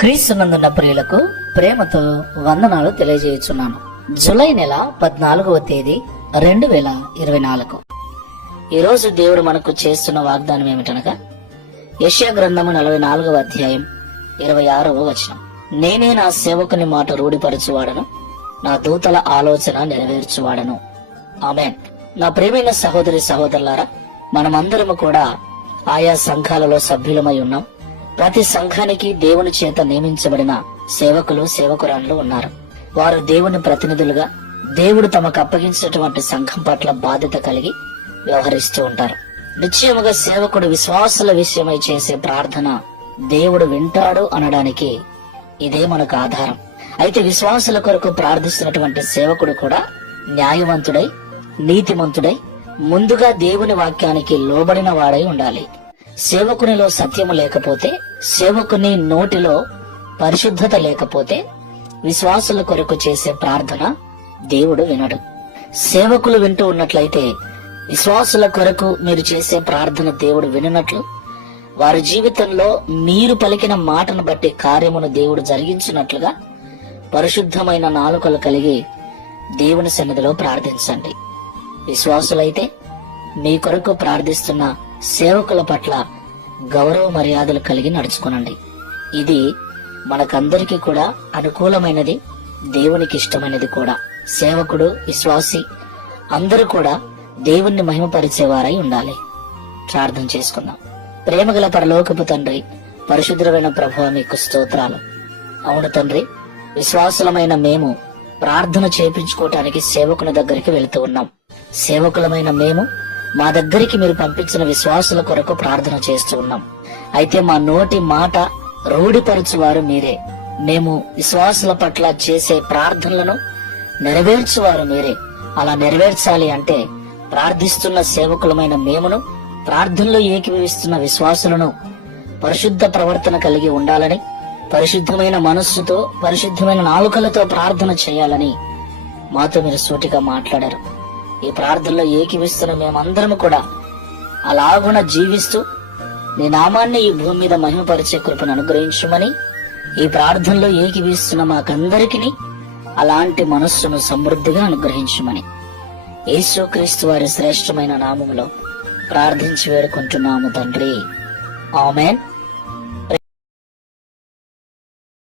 క్రీస్తునందున్న ప్రియులకు ప్రేమతో వందనాలు తెలియజేయుచున్నాను. జూలై నెల పద్నాలుగవ తేదీ రెండు వేల ఇరవై నాలుగు. ఈ రోజు దేవుడు మనకు చేస్తున్న వాగ్దానం ఏమిటనగా యష్యా గ్రంథము నలభై నాలుగవ అధ్యాయం ఇరవై ఆరవ వచనం. నేనే నా సేవకుని మాట రూఢిపరచువాడను నా దూతల ఆలోచన నెరవేర్చువాడను. ఆమెన్. నా ప్రేమైన సహోదరి సహోదరులారా మనమందరము కూడా ఆయా సంఘాలలో సభ్యులమై ఉన్నాం. ప్రతి సంఘానికి దేవుని చేత నియమించబడిన సేవకులు సేవకురాళ్ళు ఉన్నారు. వారు దేవుని ప్రతినిధులుగా దేవుడు తమకు అప్పగించినటువంటి సంఘం పట్ల బాధ్యత కలిగి వ్యవహరిస్తూ ఉంటారు. నిశ్చయముగా సేవకుడు విశ్వాసుల విషయమై చేసే ప్రార్థన దేవుడు వింటాడు అనడానికి ఇదే మనకు ఆధారం. అయితే విశ్వాసుల కొరకు ప్రార్థిస్తున్నటువంటి సేవకుడు కూడా న్యాయవంతుడై నీతిమంతుడై ముందుగా దేవుని వాక్యానికి లోబడిన వాడై ఉండాలి. సేవకునిలో సత్యము లేకపోతే సేవకుని నోటిలో పరిశుద్ధత లేకపోతే విశ్వాసుల కొరకు చేసే ప్రార్థన దేవుడు వినడు. సేవకులు వింటూ ఉన్నట్లయితే విశ్వాసుల కొరకు మీరు చేసే ప్రార్థన దేవుడు విననట్లు వారి జీవితంలో మీరు పలికిన మాటను బట్టి కార్యమును దేవుడు జరిగించినట్లుగా పరిశుద్ధమైన నాలుకలు కలిగి దేవుని సన్నిధిలో ప్రార్థించండి. విశ్వాసులైతే మీ కొరకు ప్రార్థిస్తున్న సేవకుల పట్ల గౌరవ మర్యాదలు కలిగి నడుచుకునండి. ఇది మనకందరికీ కూడా అనుకూలమైనది దేవునికి ఇష్టమైనది కూడా. సేవకుడు విశ్వాసి అందరూ కూడా దేవుణ్ణి మహిమపరిచేవారై ఉండాలి. ప్రార్థన చేసుకుందాం. ప్రేమగల పరలోకపు తండ్రి పరిశుద్ధమైన ప్రభు మీకు స్తోత్రాలు. అవును తండ్రి విశ్వాసులమైన మేము ప్రార్థన చేపించుకోవటానికి సేవకుని దగ్గరికి వెళ్తూ ఉన్నాం. సేవకులమైన మేము మా దగ్గరికి మీరు పంపించిన విశ్వాసుల కొరకు ప్రార్థన చేస్తూ ఉన్నాం. అయితే మా నోటి మాట రూఢిపరచువారు మీరే. మేము విశ్వాసుల పట్ల చేసే ప్రార్థనలను నెరవేర్చువారు మీరే. అలా నెరవేర్చాలి అంటే ప్రార్థిస్తున్న సేవకులమైన మేమును ప్రార్థనలో ఏకీభవిస్తున్న విశ్వాసులను పరిశుద్ధ ప్రవర్తన కలిగి ఉండాలని పరిశుద్ధమైన మనస్సుతో పరిశుద్ధమైన నాలుకలతో ప్రార్థన చేయాలని మాతో మీరు సూటిగా మాట్లాడారు. ఈ ప్రార్థనలో ఏకీవిస్తున్న మేమందరము కూడా అలాగున జీవిస్తూ నీ నామాన్ని ఈ భూమి మీద మహిమపరిచే కృపను అనుగ్రహించమని ఈ ప్రార్థనలో ఏకీవిస్తున్న మాకందరికీ అలాంటి మనస్సును సమృద్ధిగా అనుగ్రహించమని యేసుక్రీస్తు వారి శ్రేష్టమైన నామములో ప్రార్థించి వేడుకుంటున్నాము తండ్రి. ఆమెన్.